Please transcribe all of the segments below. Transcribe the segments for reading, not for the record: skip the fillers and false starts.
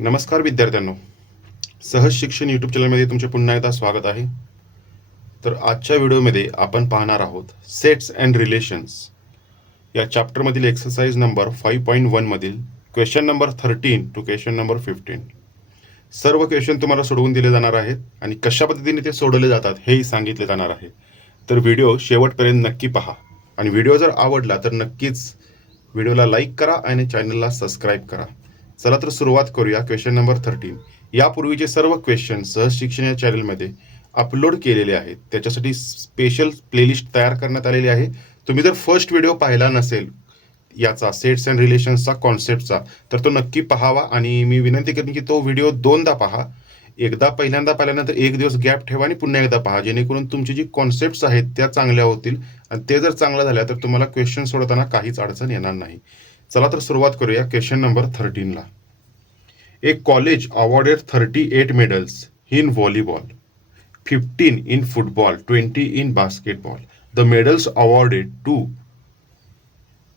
नमस्कार विद्यार्थ्यांनो, सहज शिक्षण यूट्यूब चॅनलमध्ये तुमचे पुन्हा एकदा स्वागत आहे. तर आजच्या व्हिडिओमध्ये आपण पाहणार आहोत सेट्स अँड रिलेशन्स या चॅप्टरमधील एक्सरसाइज नंबर 5.1 मधील question number 13 to question number 15. सर्व क्वेश्चन तुम्हाला सोडवून दिले जाणार आहेत आणि कशा पद्धतीने ते सोडवले जातात हेही सांगितले जाणार आहे. तर व्हिडिओ शेवटपर्यंत नक्की पहा आणि व्हिडिओ जर आवडला तर नक्कीच व्हिडिओला लाईक करा आणि चॅनलला सबस्क्राईब करा. चला तर सुरुवात करूया क्वेश्चन नंबर 13. यापूर्वीचे सर्व क्वेश्चन सहज शिक्षण या चॅनलमध्ये अपलोड केलेले आहेत. त्याच्यासाठी स्पेशल प्लेलिस्ट तयार करण्यात आलेली आहे. तुम्ही जर फर्स्ट व्हिडिओ पाहिला नसेल याचा सेट्स अँड रिलेशन्सचा कॉन्सेप्टचा तर तो नक्की पाहावा आणि मी विनंती करेन की तो व्हिडिओ दोनदा पहा. एकदा पहिल्यांदा पाहिल्यानंतर एक दिवस गॅप ठेवा आणि पुन्हा एकदा पहा, जेणेकरून तुमची जी कॉन्सेप्ट्स आहेत त्या चांगल्या होतील आणि ते जर चांगल्या झाल्या तर तुम्हाला क्वेश्चन सोडवताना काहीच अडचण येणार नाही. चला तर सुरुवात करूया क्वेश्चन नंबर 13 ला. A college awarded 38 medals in volleyball, 15 in football, 20 in basketball. The medals awarded to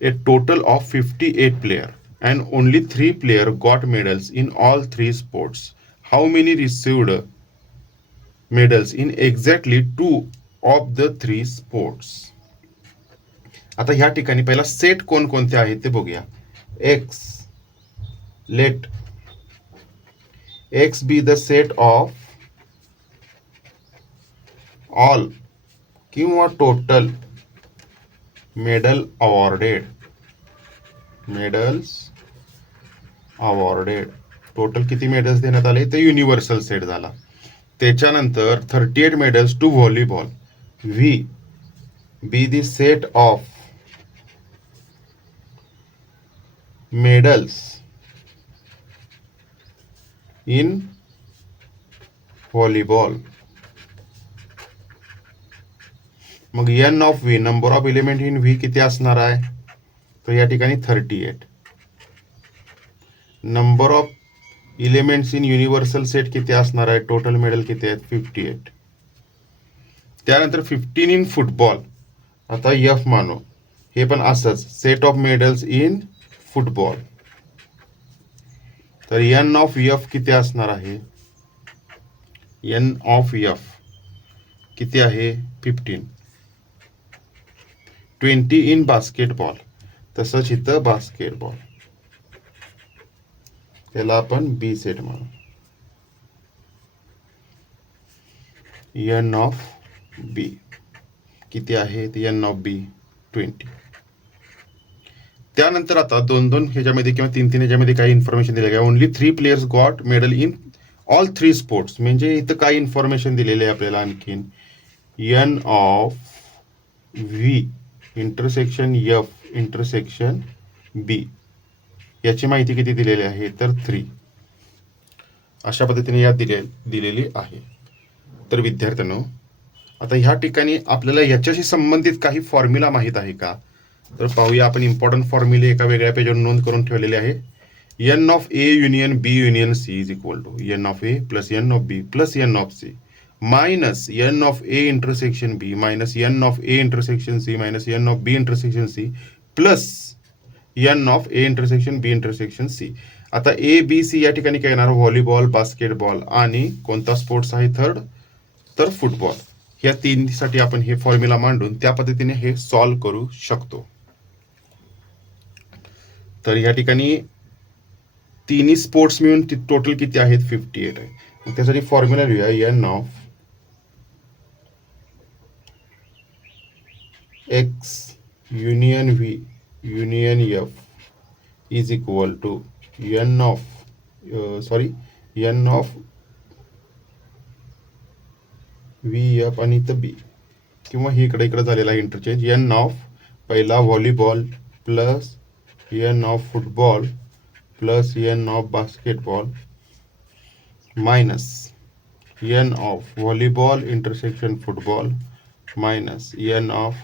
a total of 58 players and only 3 players got medals in all 3 sports. How many received medals in exactly 2 of the 3 sports? आता ह्या ठिकाणी पहिला set कोणकोणते आहेत ते बघूया. X let X be the set of all किंवा total medals awarded. Total किती मेडल्स देण्यात आले ते युनिव्हर्सल सेट झाला. त्याच्यानंतर 38 medals to volleyball. V be the set of medals in volleyball. मग n of V, number of element in V किती असणार आहे तर या ठिकाणी 38. Number of elements in universal set किती असणार आहे, टोटल मेडल किती आहेत 58. त्यानंतर 15 इन फुटबॉल. आता एफ मानो, हे पण असंच set of medals in football. तर एन ऑफ एफ किती असणार आहे, एन ऑफ एफ किती आहे 15. 20 इन बास्केटबॉल, तसंच इथं बास्केटबॉल, त्याला आपण बी सेट म्हणू. एन ऑफ बी किती आहे, एन ऑफ बी 20. त्यानंतर आता दोन दोन ह्याच्यामध्ये किंवा तीन तीन ह्याच्यामध्ये काही इन्फॉर्मेशन दिले आहे. Only 3 players got medal in all 3 sports. म्हणजे इथं काय इन्फॉर्मेशन दिलेले आहे आपल्याला आणखीन. N of V intersection F intersection B याची माहिती किती दिलेली आहे तर 3. अशा पद्धतीने यात दिलेली आहे. तर विद्यार्थ्यांनो, आता ह्या ठिकाणी आपल्याला याच्याशी संबंधित काही फॉर्म्युला माहीत आहे का तर पाहूया. आपण इम्पॉर्टंट फॉर्म्युले एका वेगळ्या पेजवर नोंद करून ठेवलेले आहे. N of A union B union C is equal to n of A plus n of B plus n of C minus n of A intersection B minus n of A intersection C minus n of B intersection C plus n of A intersection B intersection C. आता A B C या ठिकाणी काय येणार, volleyball, basketball आणि कोणता sports आहे third तर football. ह्या तीनसाठी आपण हे फॉर्म्युला मांडून त्या पद्धतीने हे सॉल्व्ह करू शकतो. तर या ठिकाणी तिन्ही स्पोर्ट्स मिळून टोटल किती आहेत 58 आहे. मग त्यासाठी फॉर्म्युला लिहूया. N of X union V union F is equal to n of n of V F आणि इथं बी, किंवा ही इकडे झालेला आहे इंटरचेंज. एन ऑफ पहिला volleyball plus n of football plus n of basketball minus n of volleyball intersection football minus n of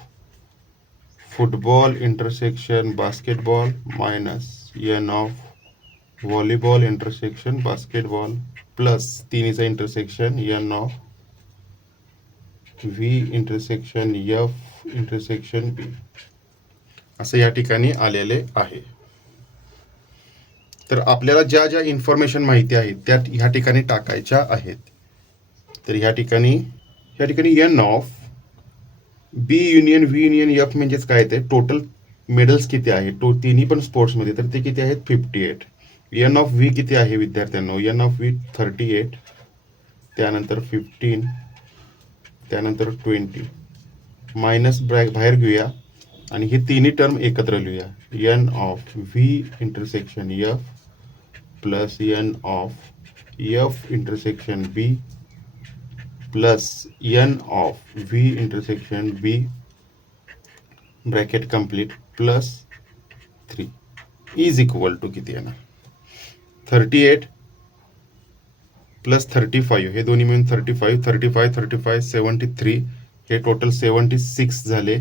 football intersection basketball minus n of volleyball intersection basketball plus तिन्हीचा intersection n of V intersection F intersection B असं या ठिकाणी आलेले आहे. तर आपल्याला ज्या ज्या इन्फॉर्मेशन माहिती आहेत त्या ह्या ठिकाणी टाकायच्या आहेत. तर ह्या ठिकाणी n of B union V union F म्हणजेच काय ते टोटल मेडल्स किती आहे तिन्ही पण स्पोर्ट्समध्ये, तर ते किती आहेत 58. एन ऑफ व्ही किती आहे विद्यार्थ्यांनो, एन ऑफ व्ही 38, त्यानंतर 15, त्यानंतर 20, मायनस बाहेर घेऊया आणि हे तिन्ही टर्म एकत्र लिहूया. N of V intersection F plus n of F intersection B plus n of V intersection B bracket complete plus 3 is equal to किती येणार 38 प्लस 35, हे दोन्ही मिळून 35 73, हे टोटल 76 झाले.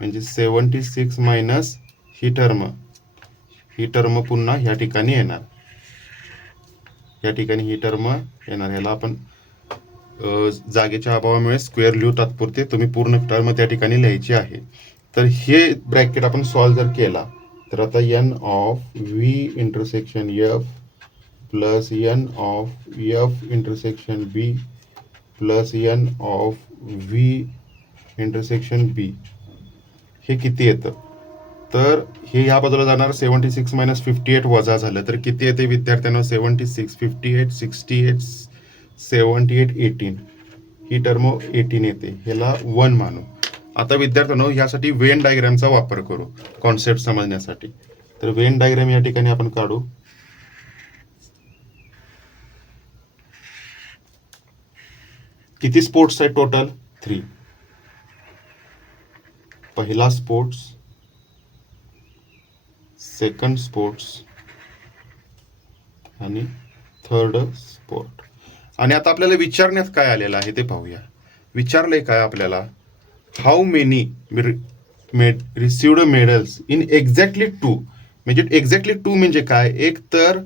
म्हणजे 76 मायनस ही टर्म पुन्हा ह्या ठिकाणी येणार, या ठिकाणी ही टर्म येणार. ह्याला आपण जागेच्या अभावामुळे स्क्वेअर लिहू तात्पुरते, तुम्ही पूर्ण टर्म त्या ठिकाणी लिहायची आहे. तर हे ब्रॅकेट आपण सॉल्व्ह जर केला तर आता n of V intersection F plus n of F intersection B plus n of V intersection B हे किती येतं, तर हे ह्या बाजूला जाणार 76 मायनस 58 वजा झालं तर किती येते विद्यार्थ्यांना 76, 58, 68, 78, 18, ही टर्म 18 येते. ह्याला 1 मानू. आता विद्यार्थ्यांनो ह्यासाठी वेन डायग्रामचा वापर करू कॉन्सेप्ट समजण्यासाठी. तर वेन डायग्राम या ठिकाणी आपण काढू. किती स्पोर्ट्स आहेत टोटल 3. पहिला स्पोर्ट्स, सेकंड स्पोर्ट्स आणि थर्ड स्पोर्ट. आणि आता आपल्याला विचारण्यात काय आलेलं आहे ते पाहूया. विचारलंय काय आपल्याला, how many received medals in exactly 2. म्हणजे एक्झॅक्टली 2 म्हणजे काय, एक तर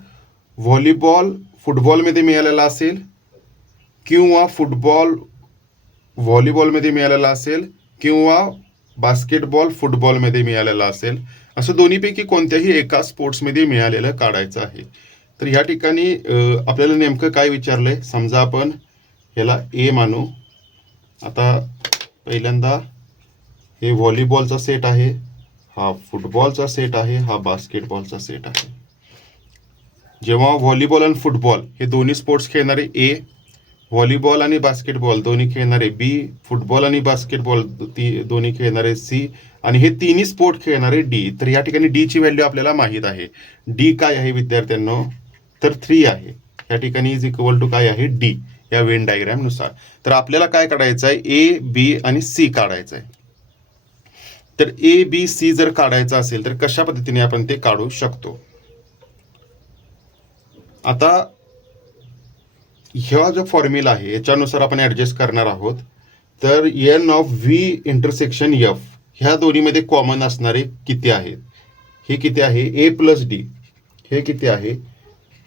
व्हॉलीबॉल फुटबॉलमध्ये मिळालेला असेल किंवा फुटबॉल व्हॉलीबॉलमध्ये मिळालेला असेल किंवा बास्केटबॉल फुटबॉलमध्ये मिळालेला असेल, असं दोन्हीपैकी कोणत्याही एका स्पोर्ट्समध्ये मिळालेलं काढायचं आहे. तर ह्या ठिकाणी आपल्याला नेमकं काय विचारलंय, समजा आपण ह्याला ए मानू. आता पहिल्यांदा हे व्हॉलीबॉलचा सेट आहे, हा फुटबॉलचा सेट आहे, हा बास्केटबॉलचा सेट आहे. जेव्हा व्हॉलीबॉल आणि फुटबॉल हे दोन्ही स्पोर्ट्स खेळणारे ए, व्हॉलीबॉल आणि बास्केटबॉल दोन्ही खेळणारे बी, फुटबॉल आणि बास्केटबॉल दोन्ही खेळणारे सी, आणि हे तिन्ही स्पोर्ट खेळणारे डी. तर या ठिकाणी डी ची व्हॅल्यू आपल्याला माहीत आहे. डी काय आहे विद्यार्थ्यांनो, तर 3 आहे. या ठिकाणी इज इक्वल टू काय आहे डी, या वेन डायग्राम नुसार. तर आपल्याला काय काढायचं आहे, ए बी आणि सी काढायचं आहे. तर ए बी सी जर काढायचं असेल तर कशा पद्धतीने आपण ते काढू शकतो. आता ह्या जो फॉर्म्युला आहे याच्यानुसार आपण ऍडजस्ट करणार आहोत. तर n of V intersection F ह्या दोन्हीमध्ये कॉमन असणारे किती आहेत, हे किती आहे ए प्लस डी, हे किती आहे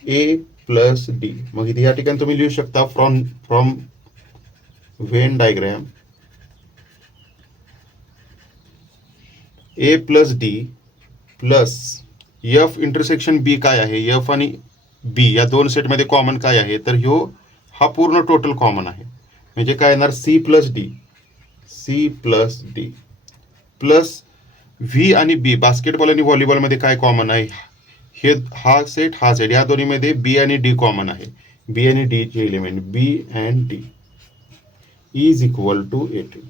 ए प्लस डी. मग इथे या ठिकाणी तुम्ही लिहू शकता from Venn diagram A plus D plus F intersection B काय आहे, एफ आणि बी या दोन सेटमध्ये कॉमन काय आहे, तर हा पूर्ण टोटल कॉमन आहे. म्हणजे काय येणार C plus D plus V आणि बी, बास्केटबॉल आणि व्हॉलीबॉलमध्ये काय कॉमन आहे, हे हा सेट या दोन्हीमध्ये बी आणि डी कॉमन आहे. बी आणि डी चे element B and D is equal to 18.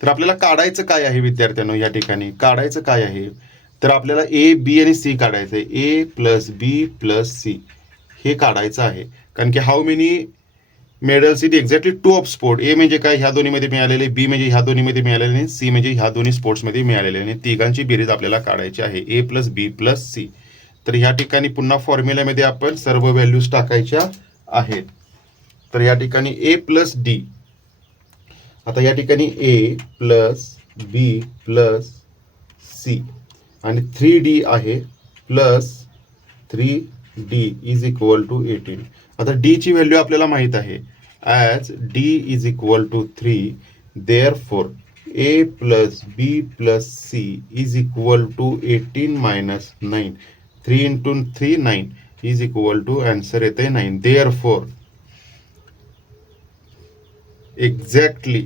तर आपल्याला काढायचं काय आहे विद्यार्थ्यांनो, या ठिकाणी काढायचं काय आहे, तर आपल्याला ए बी आणि सी काढायचं आहे. A plus B plus C हे काढायचं आहे. कारण की how many medals in exactly 2 of sport. A म्हणजे काय ह्या दोन्हीमध्ये मिळालेले, बी म्हणजे ह्या दोन्हीमध्ये मिळालेले आणि सी म्हणजे ह्या दोन्ही स्पोर्ट्समध्ये मिळालेले, आणि तिघांची बेरीज आपल्याला काढायची आहे A plus B plus C. तर ह्या ठिकाणी पुन्हा फॉर्म्युल्यामध्ये आपण सर्व व्हॅल्यूज टाकायच्या आहेत. तर या ठिकाणी ए प्लस डी, आता या ठिकाणी ए प्लस बी प्लस सी आणि 3D आहे plus 3D is equal to 18. आता डी ची व्हॅल्यू आपल्याला माहित आहे, as D is equal to 3, therefore A plus B plus C is equal to 18 minus 9. 3 into 3 9 is equal to answer येते 9. Therefore exactly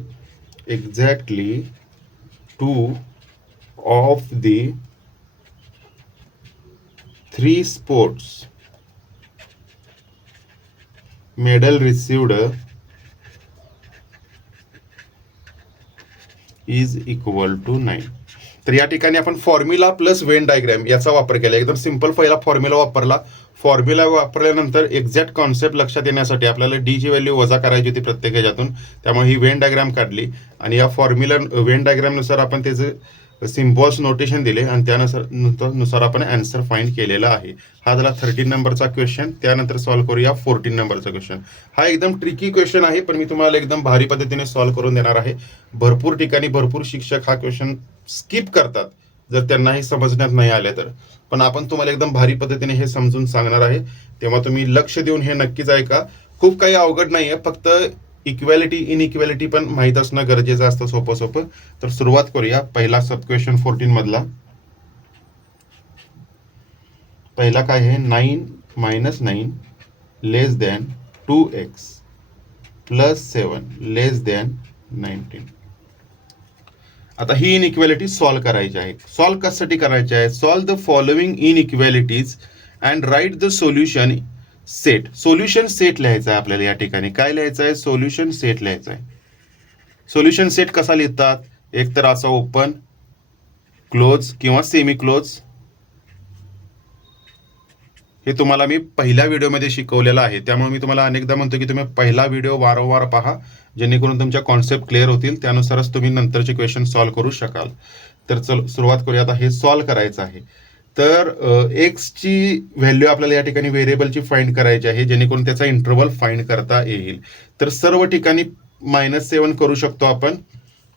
2 of the 3 sports medal received is equal to 9. तर या ठिकाणी आपण formula plus Wien diagram याचा वापर केला. एकदम simple पहिला फॉर्म्युला वापरला. फॉर्म्युला वापरल्यानंतर एक्झॅक्ट कॉन्सेप्ट लक्षात येण्यासाठी आपल्याला डी ची व्हॅल्यू वजा करायची होती प्रत्येक ह्याच्यातून. त्यामुळे ही वेन डायग्राम काढली आणि या फॉर्म्युला वेन डायग्रामनुसार आपण त्याचे सिम्बॉल्स नोटेशन दिले आणि त्यानुसार आपण आन्सर फाइंड केलेला आहे. हा झाला 13 नंबरचा क्वेश्चन. त्यानंतर सॉल्व्ह करूया 14 नंबरचा क्वेश्चन. हा एकदम ट्रिकी क्वेश्चन आहे, पण मी तुम्हाला एकदम भारी पद्धतीने सॉल्व्ह करून देणार आहे. भरपूर ठिकाणी भरपूर शिक्षक हा क्वेश्चन स्किप करतात जर त्यांनाही समजण्यात नाही आले तर, पण आपण तुम्हाला एकदम भारी पद्धतीने हे समजून सांगणार आहे. तेव्हा तुम्ही लक्ष देऊन हे नक्कीच ऐका. खूप काही अवघड नाहीये, फक्त इक्वॅलिटी इनइक्वॅलिटी पण माहीत असणं गरजेचं असतं, सोपं सोपं. तर सुरुवात करूया. पहिला सब क्वेश्चन 14 मधला. पहिला काय आहे, 9 - 9 लेस than 2x plus 7 less than 19. आता ही इनइक्वॅलिटी सॉल्व्ह करायची आहे. सॉल्व्ह कशासाठी करायची आहे, solve the following inequalities and write the solution set. Solution set लिहायचा आहे आपल्याला. या ठिकाणी काय लिहायचं आहे, सोल्युशन सेट लिहायचं आहे. सोल्युशन सेट कसा लिहितात, एक तर असा ओपन, क्लोज किंवा सेमी क्लोज. हे तुम्हाला मी पहिल्या व्हिडिओमध्ये शिकवलेलं आहे, त्यामुळे मी तुम्हाला अनेकदा म्हणतो की तुम्ही पहिला व्हिडिओ वारंवार पहा, जेणेकरून तुमच्या कॉन्सेप्ट क्लिअर होतील. त्यानुसारच तुम्ही नंतरचे क्वेश्चन सॉल्व्ह करू शकाल. तर चल सुरुवात करूया. आता हे सॉल्व्ह करायचं आहे. तर एक्स ची व्हॅल्यू आपल्याला या ठिकाणी व्हेरिएबलची फाइंड करायची आहे, जेणेकरून त्याचा इंटरवल फाइंड करता येईल. तर सर्व ठिकाणी -7 करू शकतो आपण.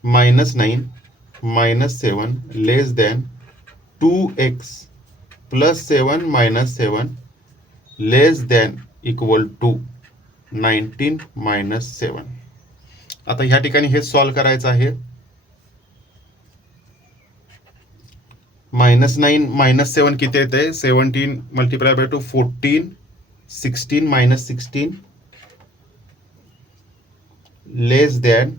-9 - 7 less than 2x plus 7 - 7 less than equal to 19 - 7. आता ह्या ठिकाणी हे सॉल्व्ह करायचं आहे. -9 - 7 किती येते, 17 multiply by 2 14, 16 - 16 less than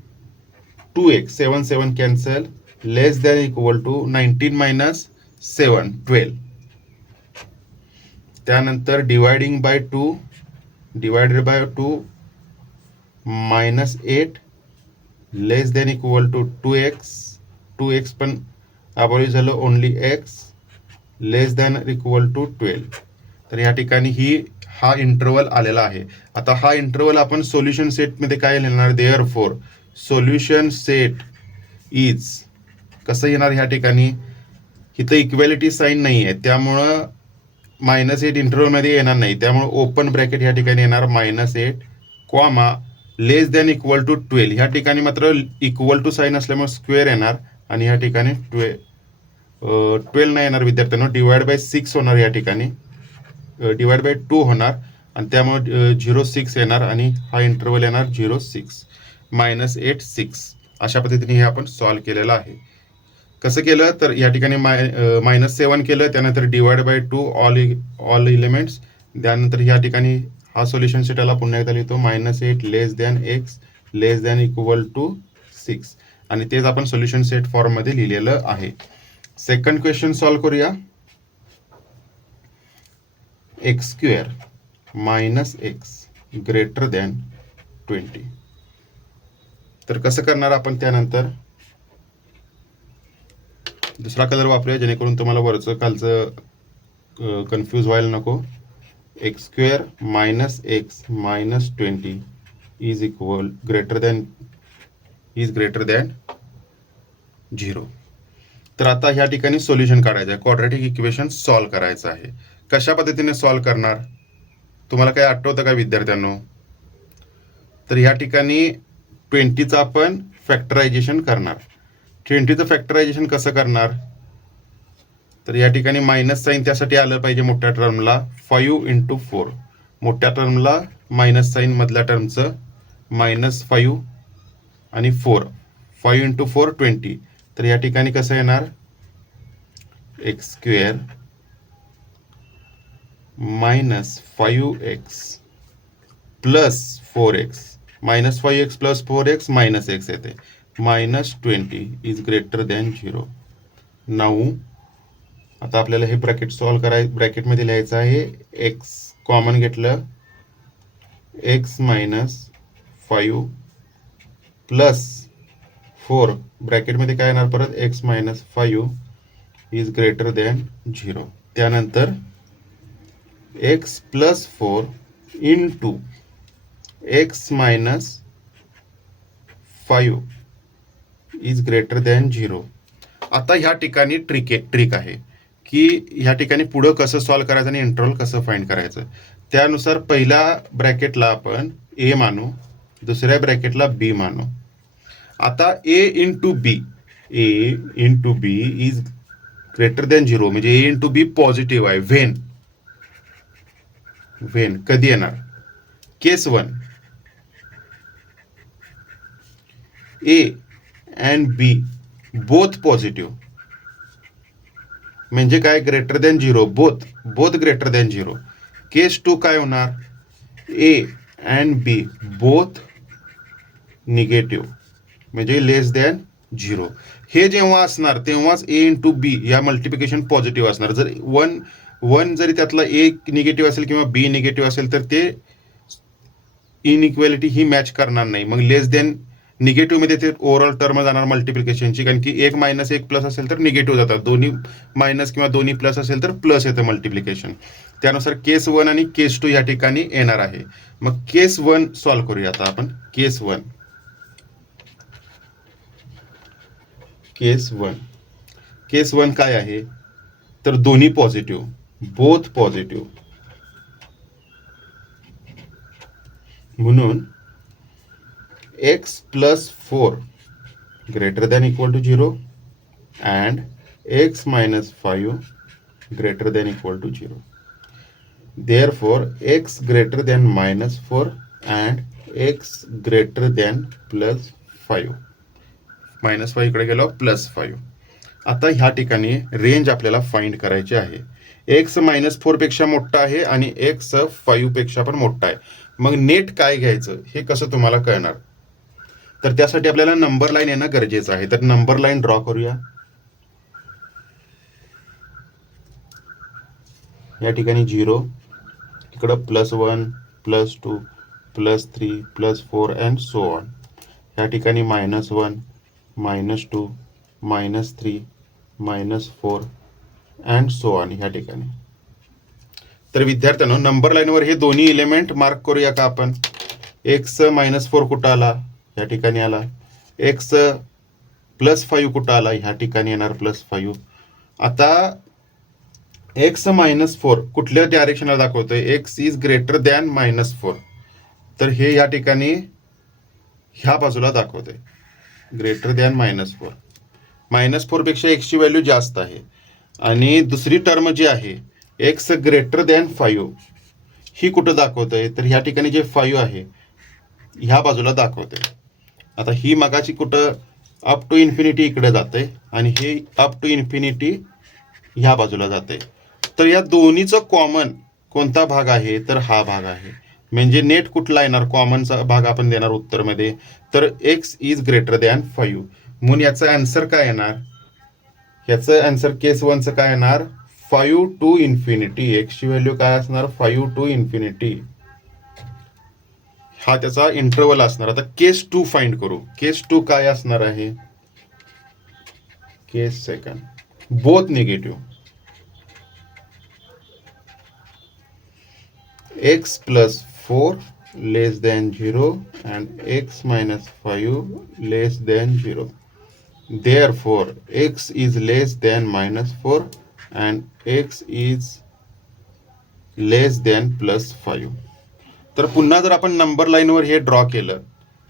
2x 7 7 cancel less than equal to 19 - 7 12. त्यानंतर dividing by 2 divided by 2 -8 less than equal to 2x पण अबॉलिश झालं, only x less than equal to 12. तर या ठिकाणी हा इंटरवल आलेला आहे. आता हा इंटरवल आपण सोल्युशन सेटमध्ये काय लिहिणार, देअरफॉर सोल्युशन सेट इज कसं येणार, ह्या ठिकाणी इथं इक्वॅलिटी साईन नाही आहे, त्यामुळं -8 इंटरवलमध्ये येणार नाही. त्यामुळे ओपन ब्रॅकेट ह्या ठिकाणी येणार -8 comma less than equal to 12. ह्या ठिकाणी मात्र इक्वल टू साईन असल्यामुळे स्क्वेअर येणार आणि ह्या ठिकाणी 12 नाही येणार विद्यार्थ्यांना, डिवाइड बाय 6 होणार. या ठिकाणी डिवाइड बाय 2 होणार आणि त्यामुळे 0.6 येणार आणि हा इंटरवल येणार 0.6 -8 6. अशा पद्धतीने हे आपण सॉल्व्ह केलेलं आहे. कसं केलं तर या ठिकाणी -7 केलं, त्यानंतर डिवाइड बाय 2 ऑल एलिमेंट्स. त्यानंतर या ठिकाणी हा सोल्युशन सेट आला, पुन्हा एकदा लिहितो -8 less than x less than equal to 6 आणि तेच आपण सोल्युशन सेट फॉर्म मध्ये लिहिलेलं आहे. सेकंड क्वेश्चन सॉल्व्ह करूया. x² - x greater than 20. तर कसं करणार आपण, त्यानंतर दुसरा कलर वापरूया जेणेकरून तुम्हाला वरचं खालचं कन्फ्यूज व्हायला नको. x² - x - 20 is greater than 0. तर आता ह्या ठिकाणी सोल्युशन काढायचं आहे, क्वाड्रॅटिक इक्वेशन सॉल्व्ह करायचं आहे. कशा पद्धतीने सॉल्व्ह करणार, तुम्हाला काय आठवतं का विद्यार्थ्यांनो? तर ह्या ठिकाणी 20चं आपण फॅक्टरायझेशन करणार. 20चं फॅक्टरायझेशन कसं करणार, तर या ठिकाणी मायनस साईन त्यासाठी आलं पाहिजे मोठ्या टर्मला. 5 × 4 मोठ्या टर्मला मायनस साईन, मधल्या टर्मचं -5 आणि 4. 5 × 4 20. तर या ठिकाणी कसं येणार, x² minus 5x plus 4x, minus 5x plus 4x minus x येते, -20 इज ग्रेटर दॅन 0. नाऊ आता आपल्याला हे ब्रॅकेट सॉल्व ब्रॅकेटमध्ये लिहायचं आहे. x कॉमन घेतलं, x मायनस 5 प्लस 4 ब्रॅकेटमध्ये काय येणार परत, x minus 5 is greater than 0. त्यानंतर x plus 4 into x minus 5 is greater than 0. आता ह्या ठिकाणी ट्रिक आहे की ह्या ठिकाणी पुढं कसं सॉल्व करायचं आणि इंटरवल कसं फाइंड करायचं. त्यानुसार पहिल्या ब्रॅकेटला आपण a मानू, दुसऱ्या ब्रॅकेटला b मानू. आता a into b is greater than 0, म्हणजे a इंटू बी पॉझिटिव्ह आहे. व्हेन कधी येणार, case 1 a and b both positive, म्हणजे काय, greater than 0, both greater than 0. Case 2 काय होणार, a and b both negative, म्हणजे लेस दॅन 0. हे जेव्हा असणार तेव्हाच a इंटू बी या मल्टिप्लिकेशन पॉझिटिव्ह असणार. जर वन जरी त्यातला a निगेटिव्ह असेल किंवा b निगेटिव्ह असेल तर ते इनइक्वॅलिटी ही मॅच करणार नाही. मग लेस दॅन निगेटिव्ह मध्ये ते ओव्हरऑल टर्म जाणार मल्टिप्लिकेशनची, कारण की 1 मायनस 1 प्लस असेल तर निगेटिव्ह जातात, दोन्ही मायनस किंवा दोन्ही प्लस असेल तर प्लस येतं मल्टिप्लिकेशन. त्यानुसार केस 1 आणि केस 2 या ठिकाणी येणार आहे. मग केस 1 सॉल्व्ह करूया आता आपण. केस 1 काय आहे, तर दोन्ही पॉझिटिव्ह, बोथ पॉझिटिव्ह, म्हणून x plus 4 greater than equal to 0 and x minus 5 greater than equal to 0. Therefore x greater than -4 and x greater than +5. -5 इकडे गेलो, +5. आता ह्या ठिकाणी रेंज आपल्याला फाइंड करायची आहे. x -4 पेक्षा मोठा आहे आणि x 5 पेक्षा पण मोठा आहे. मग नेट काय घ्यायचं हे कसं तुम्हाला कळणार, तर त्यासाठी आपल्याला नंबर लाईन येणं गरजेचं आहे. तर नंबर लाईन ड्रॉ करूया. या ठिकाणी 0, इकडं +1 +2 +3 +4 अँड सो ऑन. या ठिकाणी -1 -2 -3 -4 अँड सो ऑन ह्या ठिकाणी. तर विद्यार्थ्यांनो, नंबर लाईनवर हे दोन्ही एलिमेंट मार्क करूया का आपण. x -4 कुठं आला, या ठिकाणी आला. x +5 कुठं आला, ह्या ठिकाणी येणार +5. आता x -4 कुठल्या डायरेक्शनला दाखवतोय, x इज ग्रेटर दॅन -4, तर हे या ठिकाणी ह्या बाजूला दाखवतोय, ग्रेटर दॅन -4. -4 पेक्षा x ची व्हॅल्यू जास्त आहे. आणि दुसरी टर्म जी आहे x ग्रेटर दॅन 5 ही कुठं दाखवतोय, तर ह्या ठिकाणी जे 5 आहे ह्या बाजूला दाखवतोय. आता ही मगाची कुठं अप टू इन्फिनिटी इकडे जाते आणि हे अप टू इन्फिनिटी ह्या बाजूला जाते. तर या दोन्हीचं कॉमन कोणता भाग आहे, तर हा भाग आहे. म्हणजे नेट कुठला येणार, कॉमनचा भाग आपण देणार उत्तरमध्ये, तर x इज ग्रेटर दॅन 5. म्हणून याचं आन्सर काय येणार, याचं आन्सर केस 1चं काय येणार, 5 टू इन्फिनिटी. x ची व्हॅल्यू काय असणार, 5 टू इन्फिनिटी, हा त्याचा इंटरवल असणार. आता केस 2 फाइंड करू. केस 2 काय असणार आहे, case second, both negative. x plus 4 less than 0 and x minus 5 less than 0. Therefore x is less than -4 and x is less than +5. तर पुन्हा जर आपण नंबर लाईनवर हे ड्रॉ केलं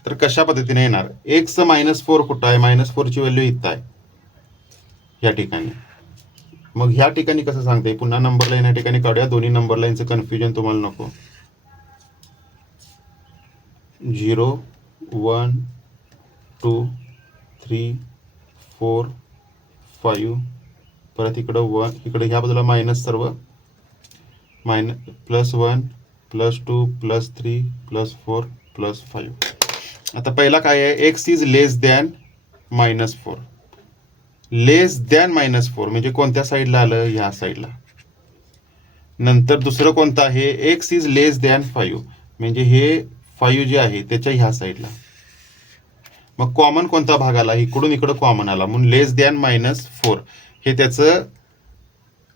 तर कशा पद्धतीने येणार, x -4 कुठं आहे, -4 ची व्हॅल्यू इथं आहे या ठिकाणी. मग ह्या ठिकाणी कसं सांगते, पुन्हा नंबर लाईन या ठिकाणी काढूया, दोन्ही नंबर लाईनचं कन्फ्युजन तुम्हाला नको. 0 1 2 3 4 5, परत इकडं 1, इकडे ह्या बाजूला मायनस सर्व, +1 +2 +3 +4 +5. आता पहिला काय आहे, x is less than -4. Less than -4 म्हणजे कोणत्या साईडला आलं, ह्या साईडला. नंतर दुसरं कोणतं आहे, एक्स इज लेस दॅन 5 म्हणजे हे 5 जे आहे त्याच्या ह्या साईडला. मग कॉमन कोणता भाग आला, इकडून इकडं कॉमन आला म्हणून लेस दॅन -4 हे त्याचं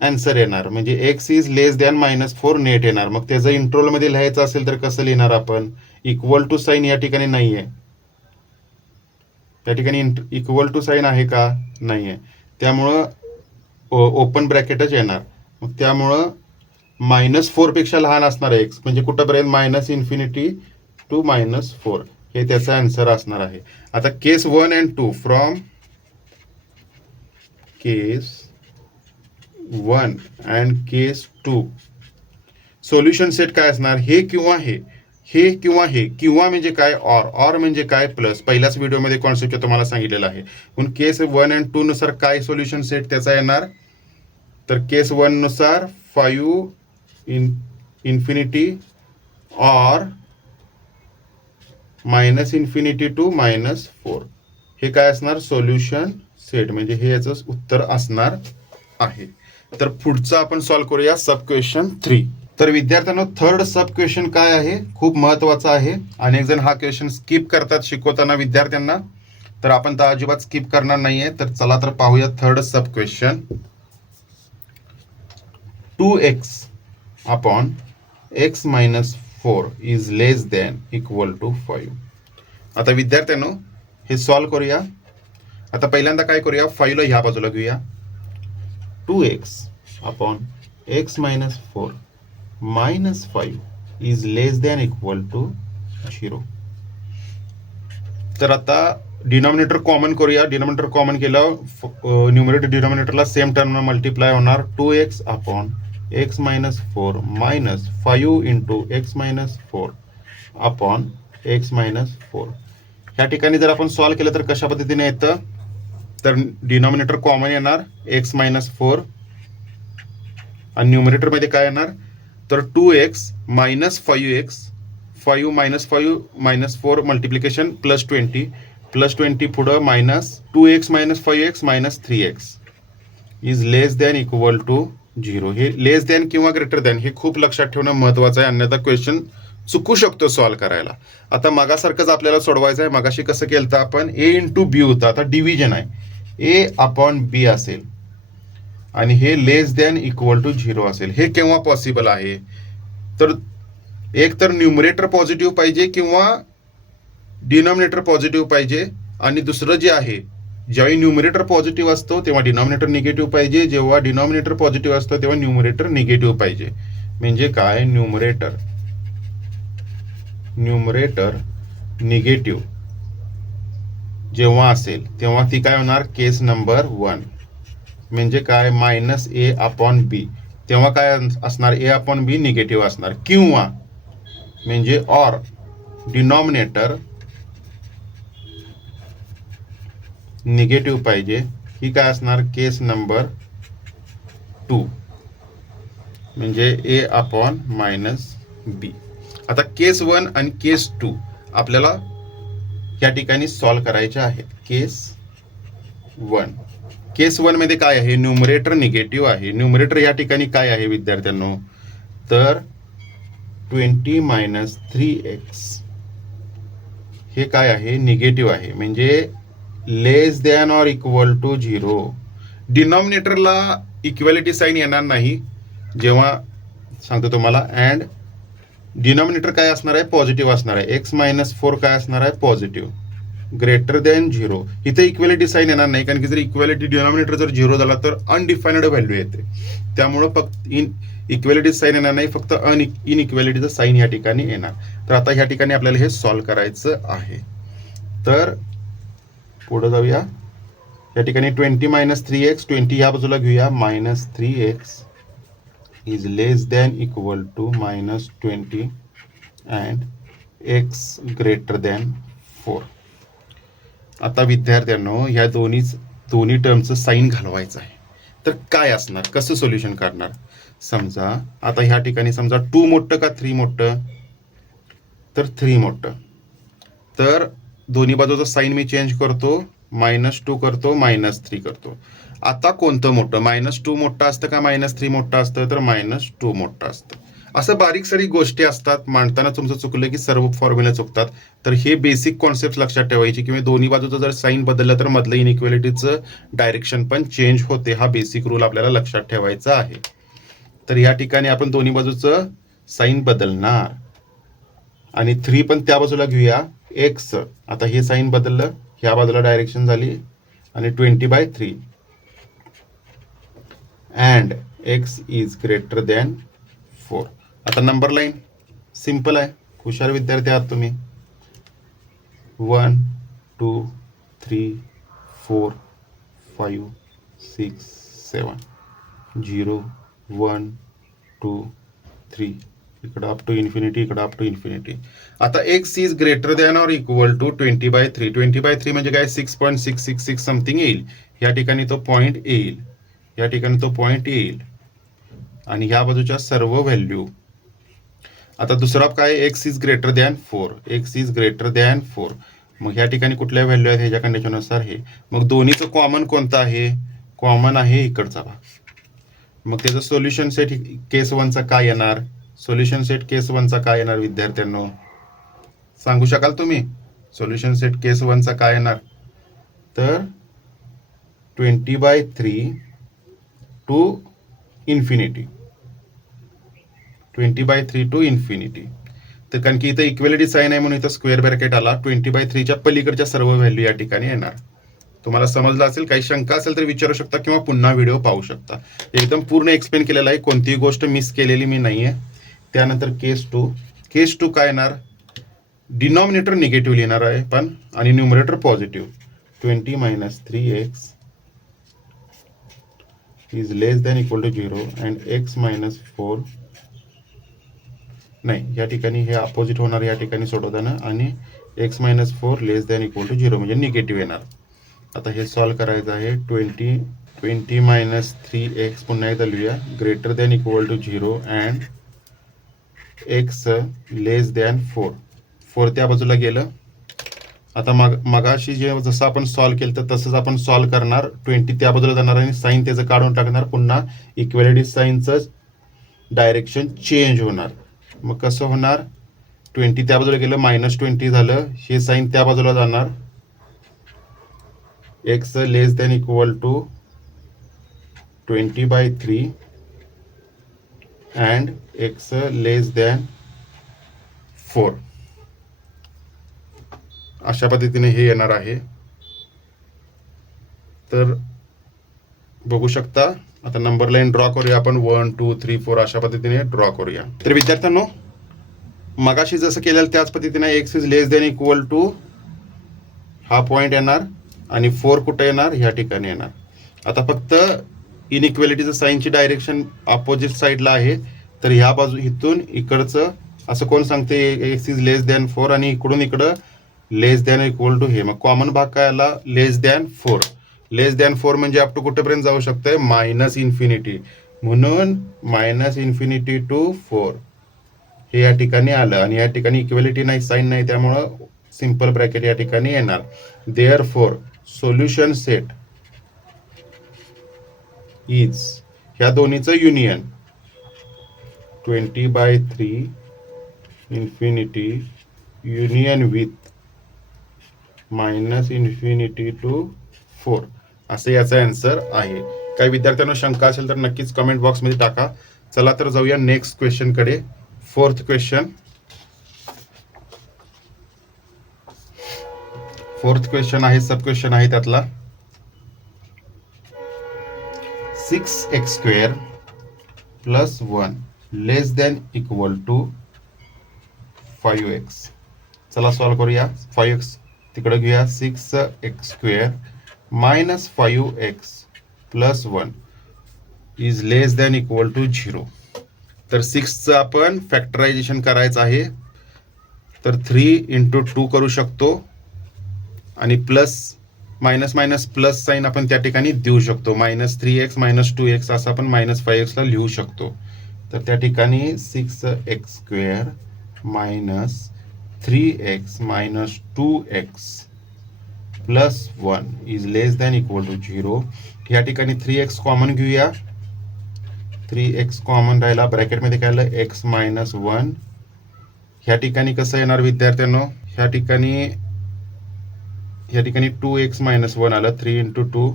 आन्सर येणार. म्हणजे x is less than -4 net येणार. मग त्याचं इंट्रोलमध्ये लिहायचं असेल तर कसं लिहिणार आपण, इक्वल टू साईन या ठिकाणी नाही आहे, त्या ठिकाणी इक्वल टू साईन आहे का, नाही आहे, त्यामुळं ओपन ब्रॅकेटच येणार. मग त्यामुळं -4 पेक्षा लहान असणार आहे एक्स, म्हणजे कुठंपर्यंत -∞ to -4 हे त्याचा आन्सर असणार आहे. आता केस 1 and 2 from case 1 and case 2 solution set काय असणार, हे किंवा हे, हे किंवा हे, किंवा म्हणजे काय, ऑर म्हणजे काय, प्लस. पहिल्याच व्हिडिओमध्ये कॉन्सेप्ट तुम्हाला सांगितलेला आहे. म्हणून केस 1 and 2 नुसार काय सोल्युशन सेट त्याचा येणार, तर केस 1 नुसार 5 ∞ ऑर -∞ to -4 हे काय असणार, सोल्युशन सेट. म्हणजे हे याचं उत्तर असणार आहे. तर पुढचं आपण सॉल्व्ह करूया सब क्वेश्चन 3. तर विद्यार्थ्यांनो, थर्ड सब क्वेश्चन काय आहे, खूप महत्वाचा आहे. अनेक जण हा क्वेश्चन स्किप करतात शिकवताना विद्यार्थ्यांना, तर आपण तर अजिबात स्किप करणार नाहीये. तर चला तर पाहूया third sub question. 2x upon x -4 is less than equal to 5. आता विद्यार्थ्यांनो हे सॉल्व्ह करूया. आता पहिल्यांदा काय करूया, 5 ला ह्या बाजूला घेऊया. 2x upon x -4 -5 is less than equal to 0. तर आता डिनॉमिनेटर कॉमन करूया. डिनॉमिनेटर कॉमन केल्यावर न्यूमरेटर डिनॉमिनेटरला सेम टर्म मल्टिप्लाय होणार. 2x upon x -4 -5 into x -4 upon x -4. ह्या ठिकाणी जर आपण सॉल्व्ह केलं तर कशा पद्धतीने येतं, तर डिनॉमिनेटर कॉमन येणार x -4 आणि न्यूमरेटर मध्ये काय येणार, तर 2x -5x 5 -5 -4 मल्टिप्लिकेशन +20 पुढं -2x -5x -3x is less than equal to 0. हे लेस दॅन किंवा ग्रेटर दॅन हे खूप लक्षात ठेवणं महत्वाचं आहे, अन्यथा क्वेश्चन चुकू शकतो सॉल्व्ह करायला. आता मगासारखंच आपल्याला सोडवायचं आहे. मगाशी कसं केलं तर आपण a इंटू बी होतं, आता डिव्हिजन आहे, a अपॉन बी असेल आणि हे लेस दॅन इक्वल टू 0 असेल. हे केव्हा पॉसिबल आहे, तर एक तर न्यूमरेटर पॉझिटिव्ह पाहिजे किंवा डिनॉमिनेटर पॉझिटिव्ह पाहिजे, आणि दुसरं जे आहे, ज्यावेळी न्यूमरेटर पॉझिटिव्ह असतो तेव्हा डिनॉमिनेटर निगेटिव्ह पाहिजे, जेव्हा डिनॉमिनेटर पॉझिटिव्ह असतो तेव्हा न्यूमरेटर निगेटिव्ह पाहिजे. म्हणजे काय, न्यूमरेटर निगेटिव्ह जेव्हा असेल तेव्हा ती काय होणार, केस नंबर 1. म्हणजे काय, -a अपॉन बी, तेव्हा काय असणार, a अपॉन बी निगेटिव्ह असणार. किंवा म्हणजे ऑर डिनॉमिनेटर निगेटिव्ह पाहिजे, ही काय असणार, केस नंबर 2 म्हणजे a अपॉन -b. आता केस 1 आणि केस 2 आपल्याला या ठिकाणी सॉल्व्ह करायचे आहेत. केस 1 मध्ये काय आहे, न्यूमरेटर निगेटिव्ह आहे. न्यूमरेटर या ठिकाणी काय आहे विद्यार्थ्यांनो, तर 20 - 3x हे काय आहे, निगेटिव्ह आहे, म्हणजे less than or equal to 0. डिनॉमिनेटरला इक्वॅलिटी साईन येणार नाही जेव्हा सांगतो तुम्हाला. अँड डिनॉमिनेटर काय असणार आहे, पॉझिटिव्ह असणार आहे. x -4 काय असणार आहे, पॉझिटिव्ह, ग्रेटर दॅन 0. इथे इक्वॅलिटी साईन येणार नाही, कारण की जर इक्वॅलिटी डिनॉमिनेटर जर 0 झाला तर अनडिफाइन्ड व्हॅल्यू येते. त्यामुळं फक्त इक्वॅलिटी साईन येणार नाही, फक्त इनइक्वॅलिटीचं साईन या ठिकाणी येणार. तर आता ह्या ठिकाणी आपल्याला हे सॉल्व्ह करायचं आहे. तर पुढे जाऊया. या ठिकाणी 20 - 3x, 20 या बाजूला घेऊया, -3x is less than equal to -20 and x greater than 4. आता विद्यार्थ्यांनो ह्या दोन्ही टर्मचं साईन घालवायचं आहे. तर काय असणार, कसं सोल्युशन काढणार, समजा आता ह्या ठिकाणी समजा 2 मोठं का 3 मोठं, तर 3 मोठं. तर दोन्ही बाजूचा साईन मी चेंज करतो, -2 करतो, -3 करतो. आता कोणतं मोठं, -2 मोठं असतं का -3 मोठं असतं, तर -2 मोठं असतं. असं बारीक सारीक गोष्टी असतात, मांडताना तुमचं चुकलं की सर्व फॉर्म्युला चुकतात. तर हे बेसिक कॉन्सेप्ट लक्षात ठेवायची, किंवा दोन्ही बाजूचं जर साईन बदललं तर मधलं इनइक्वेलिटीचं डायरेक्शन पण चेंज होते. हा बेसिक रूल आपल्याला लक्षात ठेवायचा आहे. तर या ठिकाणी आपण दोन्ही बाजूचं साईन बदलणार आणि 3 पण त्या बाजूला घेऊया एक्स. आता हे साईन बदललं, ह्या बाजूला डायरेक्शन झाली आणि 20/3 and x is greater than 4. आता नंबर लाईन सिंपल आहे, हुशार विद्यार्थी आहात तुम्ही. 1 2 3 4 5 6 7 0 1 2 3 इकडं अप टू इन्फिनिटी, इकडं अप टू इन्फिनिटी. आता x is greater than or equal to 20/3. 20/3 म्हणजे काय, 6.666 समथिंग येईल. या ठिकाणी तो पॉईंट येईल, या ठिकाणी तो पॉईंट येईल आणि ह्या बाजूच्या सर्व व्हॅल्यू. आता दुसरा काय, x is greater than 4. X is greater than 4. मग ह्या ठिकाणी कुठल्या व्हॅल्यू आहेत ह्याच्या कंडिशननुसार हे. मग दोन्हीचं कॉमन कोणतं आहे, कॉमन आहे इकडचा भाग. मग त्याचं सोल्युशन सेट केस 1चा काय येणार, सोल्युशन सेट केस 1चा काय येणार विद्यार्थ्यांनो, सांगू शकाल तुम्ही? सोल्युशन सेट केस 1चा काय येणार, तर 20/3 टू इन्फिनिटी. 20/3 to infinity. तर कारण की इथं इक्वेलिटी साईन आहे म्हणून इथं स्क्वेअर ब्रॅकेट आला. 20/3च्या पलीकडच्या सर्व व्हॅल्यू या ठिकाणी येणार. तुम्हाला समजलं असेल, काही शंका असेल तर विचारू शकता किंवा पुन्हा व्हिडिओ पाहू शकता. एकदम पूर्ण एक्सप्लेन केलेला आहे, कोणतीही गोष्ट मिस केलेली मी नाहीये. त्यानंतर केस 2. केस 2 काय येणार, डिनॉमिनेटर निगेटिव्ह लिहिणार आहे पण आणि numerator positive. 20 - 3x is less than equal to 0 and x - 4. नाही, या ठिकाणी हे अपोजिट होणार या ठिकाणी सोडवताना, आणि x - 4 less than equal to 0 म्हणजे निगेटिव्ह येणार. आता हे सॉल्व करायचं आहे. 20 - 3x पुन्हा एकदा लिहूया, greater than equal to 0 and x less than 4. 4 त्या बाजूला गेलं. आता मगाशी जे जसं आपण सॉल्व केलं तर तसंच आपण सॉल्व करणार. 20 त्या बाजूला जाणार आणि साईन त्याचं काढून टाकणार. पुन्हा इक्वेलिटी साईनचं डायरेक्शन चेंज होणार. मग कसं होणार, 20 त्या बाजूला गेलं, -20 झालं. हे साईन त्या बाजूला जाणार, x less than equal to 20/3 and x less than 4. अशा पद्धतीने हे येणार आहे. तर बघू शकता. आता नंबर लाईन ड्रॉ करूया आपण, 1 2 3 4 अशा पद्धतीने ड्रॉ करूया. तर विद्यार्थ्यांनो, मगाशी जसं केलेलं त्याच पद्धतीने x is less than equal to हा पॉईंट येणार आणि 4 कुठे येणार, ह्या ठिकाणी येणार. आता फक्त इनइक्वेलिटीचं साईनची डायरेक्शन अपोजिट साईडला आहे. तर ह्या बाजू इथून इकडचं असं कोण सांगते, एक्स इज लेस दॅन 4 आणि इकडून इकडं लेस दॅन इक्वल टू हे. मग कॉमन भाग काय आला, लेस दॅन 4. लेस दॅन 4 म्हणजे अप टू कुठेपर्यंत जाऊ शकतंय, -इन्फिनिटी. म्हणून -इन्फिनिटी टू 4 हे या ठिकाणी आलं. आणि या ठिकाणी इक्वेलिटी नाही, साईन नाही, त्यामुळं सिंपल ब्रॅकेट या ठिकाणी येणार. देअरफॉर सोल्युशन सेट इज, ह्या दोन्हीचं union 20/3 infinity union with -infinity to 4 असं याचा आन्सर आहे. काही विद्यार्थ्यांना शंका असेल तर नक्कीच कमेंट बॉक्समध्ये टाका. चला तर जाऊया नेक्स्ट क्वेश्चन कडे. 4th question. 4th क्वेश्चन आहे, सब क्वेश्चन आहे त्यातला. 6x² + 1 less than equal to 5x. चला सॉल्व करूया. 5x तिकडे घेऊया. 6x² - 5x + 1 is less than equal to 0. तर 6चं आपण फॅक्टरायझेशन करायचं आहे. तर 3 × 2 करू शकतो आणि प्लस मायनस साईन आपण त्या ठिकाणी देऊ शकतो. -3x - 2x असं आपण -5x ला लिहू शकतो. तर त्या ठिकाणी 6x² minus 3x minus 2x plus 1 is less than equal to 0. या ठिकाणी 3x कॉमन घेऊया. 3x कॉमन राहिला, ब्रॅकेटमध्ये काय आलं x मायनस 1. ह्या ठिकाणी कसं येणार विद्यार्थ्यांनो, ह्या ठिकाणी 2x मायनस 1 आलं. 3 × 2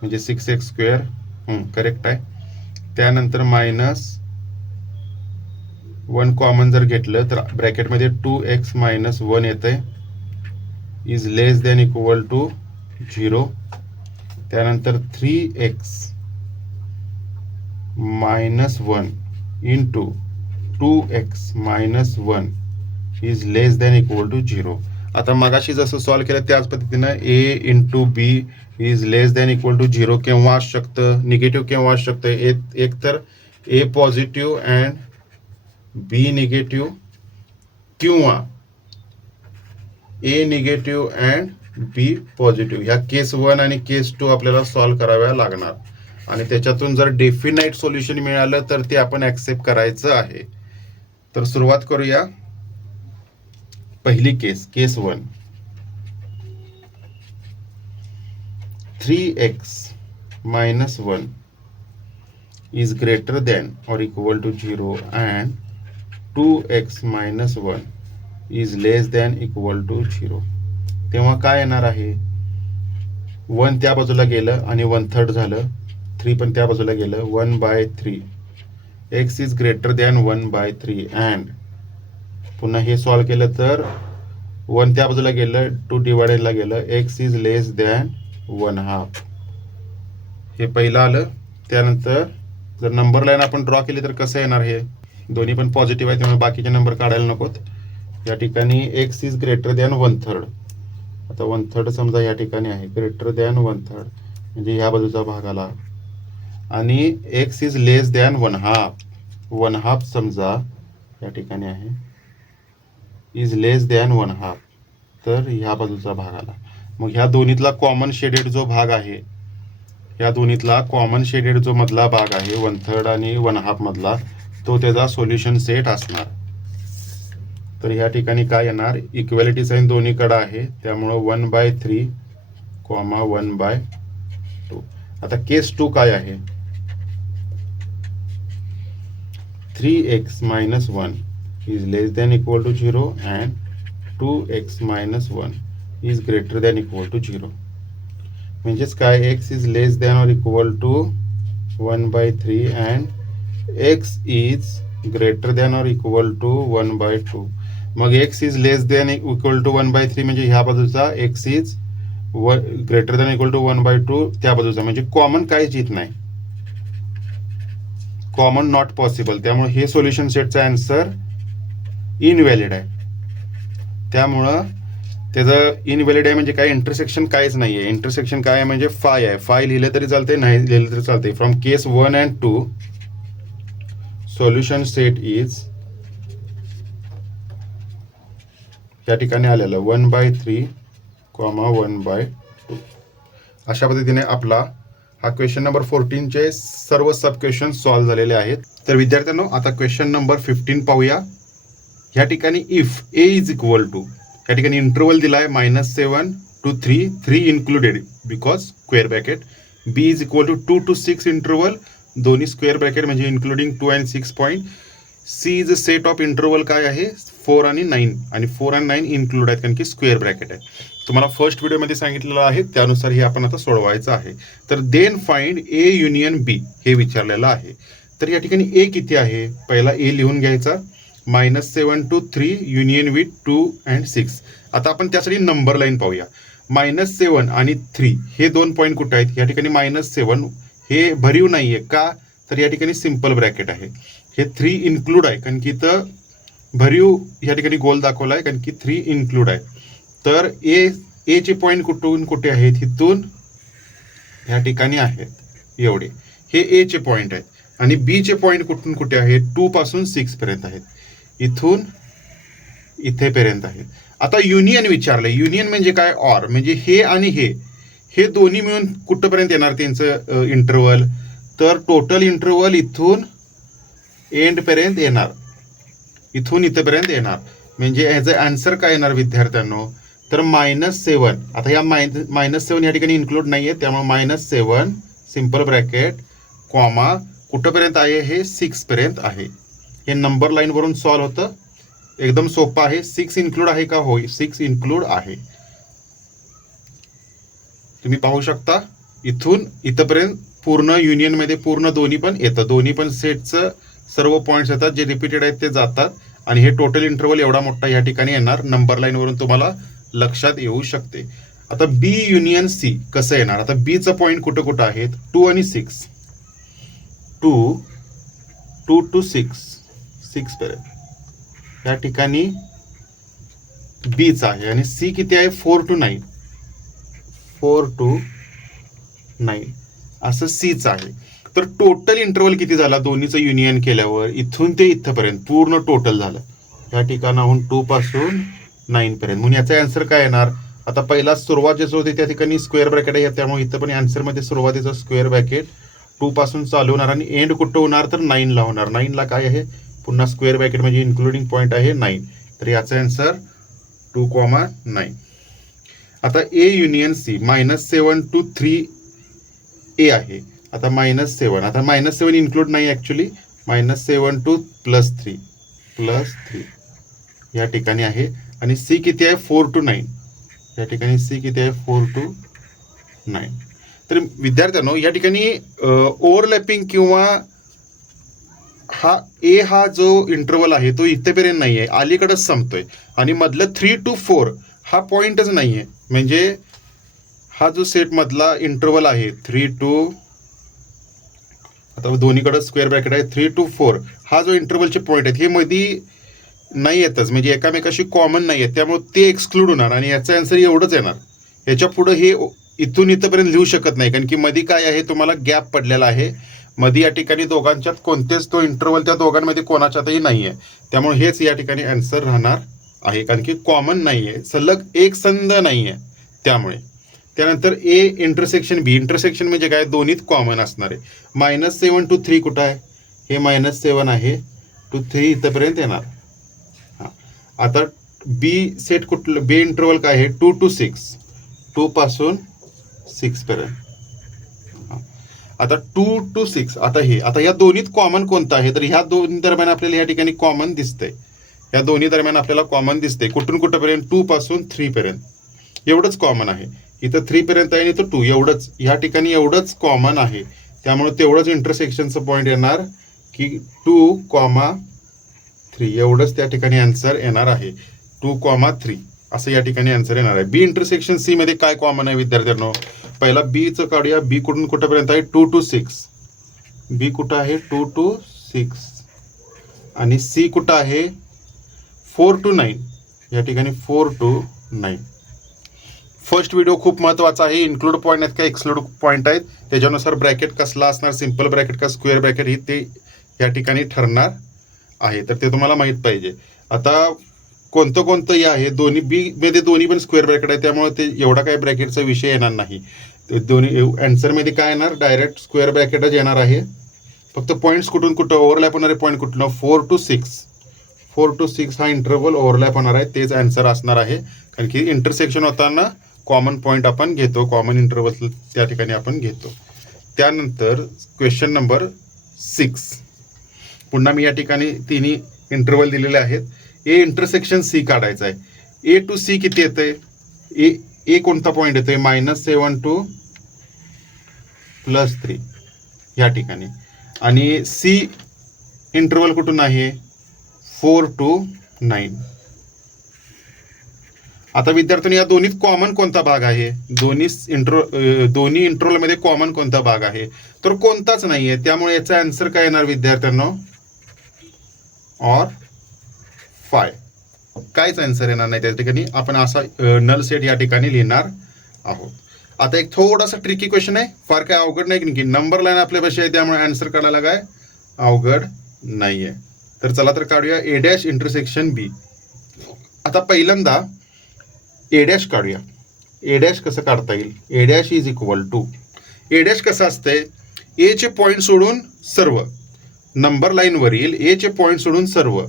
म्हणजे 6x². करेक्ट आहे. त्यानंतर मायनस 1 कॉमन जर घेतलं तर ब्रॅकेटमध्ये 2x मायनस 1 येतंय, is less than equal to 0. त्यानंतर 3x minus 1 into 2x minus 1 is less than equal to 0. आता मगाशी जसं सॉल्व केलं त्याच पद्धतीनं a into b is less than equal to 0 केव्हा असू शकतं, निगेटिव्ह केव्हा असू शकतं, एक तर a positive and b negative, किंवा a negative and b positive. ह्या केस 1 आणि केस 2 आपल्याला सॉल्व कराव्या लागणार आणि त्याच्यातून जर डेफिनाइट सोल्युशन मिळालं तर ते आपण ऍक्सेप्ट करायचं आहे. तर सुरुवात करूया. पहिली केस 1. 3x minus 1 is greater than or equal to 0 and 2x minus 1 is less than equal to 0. तेव्हा काय येणार आहे, 1 त्या बाजूला गेलं आणि 1/3 झालं, 3 पण त्या बाजूला गेलं, 1/3. x is greater than 1/3 and पुन्हा हे सॉल्व केलं तर 1 त्या बाजूला गेलं, 2 डिवाइडेडला गेलं, x is less than 1/2. हे पहिलं आलं. त्यानंतर जर नंबर लाईन आपण ड्रॉ केली तर कसं येणार, हे दोन्ही पण पॉझिटिव्ह आहे त्यामुळे बाकीचे नंबर काढायला नकोत. या ठिकाणी x इज ग्रेटर दॅन 1/3. आता 1/3 समजा या ठिकाणी आहे, ग्रेटर दॅन 1/3 म्हणजे ह्या बाजूचा भाग आला, आणि x इज लेस दॅन 1/2. 1/2 समजा या ठिकाणी आहे, इज लेस दॅन 1/2 तर ह्या बाजूचा भाग आला. मग ह्या दोन्हीतला कॉमन शेडेड जो भाग आहे, या दोन्हीतला कॉमन शेडेड जो मधला भाग आहे 1/3 आणि 1/2 मधला, तो त्याचा सोल्युशन सेट असणार. तर ह्या ठिकाणी काय येणार, इक्वॅलिटी साइन दोन्हीकडे आहे त्यामुळं 1/3, 1/2. आता केस 2 काय आहे, 3x minus 1 is less than equal to 0 and 2x minus 1 is greater than equal to 0. म्हणजेच काय, x is less than or equal to 1/3 and x is greater than or equal to 1/2. मग x is less than equal to 1/3 म्हणजे ह्या बाजूचा x is greater than equal to 1/2 त्या बाजूचा, म्हणजे common काहीच येत नाही, कॉमन नॉट पॉसिबल. त्यामुळे हे सोल्युशन सेटचा आन्सर इनव्हॅलिड आहे. त्यामुळं त्याचं इनव्हॅलिड आहे म्हणजे काय, इंटरसेक्शन काहीच नाही आहे. इंटरसेक्शन काय आहे म्हणजे फाय आहे. फाय लिहिलं तरी चालतंय, नाही लिहिलं तरी चालतंय. From case 1 and 2 solution set is या ठिकाणी आलेलं 1/3, 1/2. अशा पद्धतीने आपला हा क्वेश्चन नंबर 14चे सर्व सब क्वेश्चन सॉल्व्ह झालेले आहेत. तर विद्यार्थ्यांनो, आता क्वेश्चन नंबर 15 पाहूया. या ठिकाणी if a is equal to, या ठिकाणी इंटरवल दिला आहे -7 to 3, 3 included because square bracket. b is equal to 2 to 6 interval, दोन्ही स्क्वेअर ब्रॅकेट म्हणजे including 2 and 6 point. c is a set of interval काय आहे 4 आणि 9, आणि 4 and 9 इन्क्लूड आहेत कारण की स्क्वेअर ब्रॅकेट आहे. तुम्हाला फर्स्ट व्हिडिओमध्ये सांगितलेलं आहे त्यानुसार हे आपण आता सोडवायचं आहे. तर then find a union b हे विचारलेलं आहे. तर या ठिकाणी a किती आहे, पहिला a लिहून घ्यायचा, -7 to 3 युनियन विथ 2 and 6. आता आपण त्यासाठी नंबर लाईन पाहूया. -7 आणि 3 हे दोन पॉईंट कुठे आहेत, या ठिकाणी -7 हे भरीव नाहीये का, तर या ठिकाणी सिंपल ब्रॅकेट आहे. हे 3 इन्क्लूड आहे कारण की इथं भरीव या ठिकाणी गोल दाखवला आहे कारण की 3 इन्क्लूड आहे. तर ए चे पॉईंट कुठून कुठे आहेत, इथून या ठिकाणी आहेत एवढे, हे ए चे पॉईंट आहेत. आणि बी चे पॉईंट कुठून कुठे आहेत, 2 पासून 6 पर्यंत आहेत, इथून इथेपर्यंत आहेत. आता युनियन विचारलंय. युनियन म्हणजे काय, ऑर म्हणजे हे आणि हे दोन्ही मिळून कुठपर्यंत येणार त्यांचं इंटरवल, तर टोटल इंटरवल इथून एंडपर्यंत येणार, इथून इथपर्यंत येणार. म्हणजे ह्याचं आन्सर काय येणार विद्यार्थ्यांनो, तर -7. आता या -7 या ठिकाणी इन्क्लूड नाही आहे, त्यामुळे -7 सिंपल ब्रॅकेट कॉमा कुठंपर्यंत आहे, हे 6 पर्यंत आहे. हे नंबर लाईनवरून सॉल्व्ह होतं, एकदम सोपं आहे. 6 इन्क्लूड आहे का, होय 6 इन्क्लूड आहे. तुम्ही पाहू शकता इथून इथपर्यंत पूर्ण युनियनमध्ये पूर्ण दोन्ही पण येतं, दोन्ही पण सेटचं सर्व पॉईंट्स येतात, जे रिपीटेड आहेत ते जातात. आणि हे टोटल इंटरव्हल एवढा मोठा या ठिकाणी येणार, नंबर लाईनवरून तुम्हाला लक्षात येऊ शकते. आता बी युनियन सी कसं येणार, आता बीचं पॉईंट कुठं कुठं आहेत, 2 आणि 6, 2 to 6 पर्यंत या ठिकाणी बीच आहे. आणि सी किती आहे, 4 to 9 असं सीच आहे. तर टोटल इंटरव्हल किती झाला दोन्हीचं युनियन केल्यावर, इथून ते इथपर्यंत पूर्ण टोटल झालं, या ठिकाणाहून 2 पासून 9 पर्यंत. म्हणून याचा आन्सर काय येणार, आता पहिला सुरुवात जे होती त्या ठिकाणी स्क्वेअर ब्रॅकेट आहे, त्यामुळे इथं पण आन्सरमध्ये सुरुवातीचं स्क्वेअर ब्रॅकेट 2 पासून चालू होणार आणि एंड कुठं होणार, तर 9 ला होणार. 9 ला काय आहे, पुन्हा स्क्वेअर ब्रॅकेट म्हणजे इन्क्लुडिंग पॉईंट आहे 9. तर याचा आन्सर 2,9. आता A union C -7 to 3a आहे. आता -7, आता -7 इन्क्लूड नाही ऍक्च्युली, -7 to +3 या ठिकाणी आहे. आणि सी किती आहे, 4 to 9 या ठिकाणी सी किती आहे, 4 to 9. तर विद्यार्थ्यांनो या ठिकाणी ओव्हरलॅपिंग किंवा हा जो इंटरव्हल आहे तो इथेपर्यंत नाही आहे, अलीकडेच संपतोय. आणि मधलं 3 to 4 हा पॉइंटच नाही आहे. म्हणजे हा जो सेट मधला इंटरव्हल आहे 3 to, आता दोन्हीकडे स्क्वेअर ब्रॅकेट आहे, 3 to 4 हा जो इंटरव्हलचे पॉईंट आहेत हे मध्ये नाही येतच, म्हणजे एकामेकाशी कॉमन नाही आहे, त्यामुळे ते एक्सक्लूड होणार आणि याचा आन्सर एवढंच येणार. याच्या पुढे हे इथून इथपर्यंत लिहू शकत नाही, कारण की मध्ये काय आहे, तुम्हाला गॅप पडलेला आहे मध्ये. या ठिकाणी दोघांच्यात कोणतेच तो इंटरव्हल त्या दोघांमध्ये कोणाच्यातही नाही आहे, त्यामुळे हेच या ठिकाणी आन्सर राहणार आहे, कारण की कॉमन नाही आहे, सलग एक संध नाही आहे त्यामुळे. त्यानंतर ए इंटरसेक्शन बी, इंटरसेक्शन म्हणजे काय, दोन्हीत कॉमन असणार आहे. -7 to 3 कुठं आहे, हे -7 आहे, to 3 इथपर्यंत येणार. हां, आता बी सेट कुठलं, बी इंटरव्हल काय आहे, 2 to 6, 2 पासून 6 पर्यंत. आता 2 to 6, आता या दोन्हीत कॉमन कोणतं आहे, तर ह्या दोन्ही दरम्यान आपल्याला या ठिकाणी कॉमन दिसतंय, या दोन्ही दरम्यान आपल्याला कॉमन दिसतंय, कुठून कुठपर्यंत, 2 पासून 3 पर्यंत एवढंच कॉमन आहे. इथं 3 पर्यंत आहे आणि इथं 2, एवढंच या ठिकाणी एवढंच कॉमन आहे, त्यामुळे तेवढंच इंटरसेक्शनचं पॉईंट येणार की 2,3 एवढंच त्या ठिकाणी आन्सर येणार आहे. 2,3 असं या ठिकाणी आन्सर येणार आहे. बी इंटरसेक्शन सी मध्ये काय कॉमन आहे विद्यार्थ्यांनो, पहिला बीचं काढूया. बी कुठून कुठपर्यंत आहे, 2 to 6, बी कुठं आहे, 2 to 6 आणि सी कुठं आहे, 4 to 9 या ठिकाणी 4 to 9. फर्स्ट व्हिडिओ खूप महत्त्वाचा आहे, इन्क्लूड पॉईंट आहेत का एक्सक्लूड पॉईंट आहेत त्याच्यानुसार ब्रॅकेट कसला असणार, सिंपल ब्रॅकेट का स्क्वेअर ब्रॅकेट, ही ते या ठिकाणी ठरणार आहे, तर ते तुम्हाला माहीत पाहिजे. आता कोणतं हे आहे, दोन्ही बी मध्ये दोन्ही पण स्क्वेअर ब्रॅकेट आहे, त्यामुळे ते एवढा काही ब्रॅकेटचा विषय येणार नाही. दोन्ही आन्सरमध्ये काय येणार, डायरेक्ट स्क्वेअर ब्रॅकेटच येणार आहे. फक्त पॉईंट्स कुठून कुठं ओव्हरलॅप होणारे पॉईंट कुठलं, 4 to 6 हा इंटरव्हल ओव्हरलॅप होणार आहे, तेच आन्सर असणार आहे. कारण की इंटरसेक्शन होताना कॉमन पॉईंट आपण घेतो, कॉमन इंटरव्हल त्या ठिकाणी आपण घेतो. त्यानंतर क्वेश्चन नंबर 6, पुन्हा मी या ठिकाणी तिन्ही इंटरव्हल दिलेले आहेत. ए इंटरसेक्शन सी काढायचं आहे. ए टू सी किती येतंय, ए कोणता पॉईंट येतोय, -7 to +3 या ठिकाणी. आणि सी इंटरव्हल कुठून आहे, 4 to 9. आता विद्यार्थ्यांनी या दोन्हीत कॉमन कोणता भाग आहे, दोन्ही इंटरव्हलमध्ये कॉमन कोणता भाग आहे, तर कोणताच नाहीये, त्यामुळे याचा आन्सर काय येणार विद्यार्थ्यांनो, ऑर 5. काहीच आन्सर येणार नाही त्या ठिकाणी. आपण असा नल सेट या ठिकाणी लिहिणार आहोत. आता एक थोडासा ट्रिकी क्वेश्चन आहे, फार काय अवघड नाही, की नंबर लाईन आपल्यापाशी आहे त्यामुळे आन्सर काढायला काय अवघड नाहीये. तर चला तर काढूया ए डॅश इंटरसेक्शन बी. आता पहिल्यांदा ए डॅश काढूया. ए डॅश कसं काढता येईल, A dash is equal to, A dash कसं असतंय, ए चे पॉईंट सोडून सर्व, नंबर लाईनवरील ए चे पॉईंट सोडून सर्व.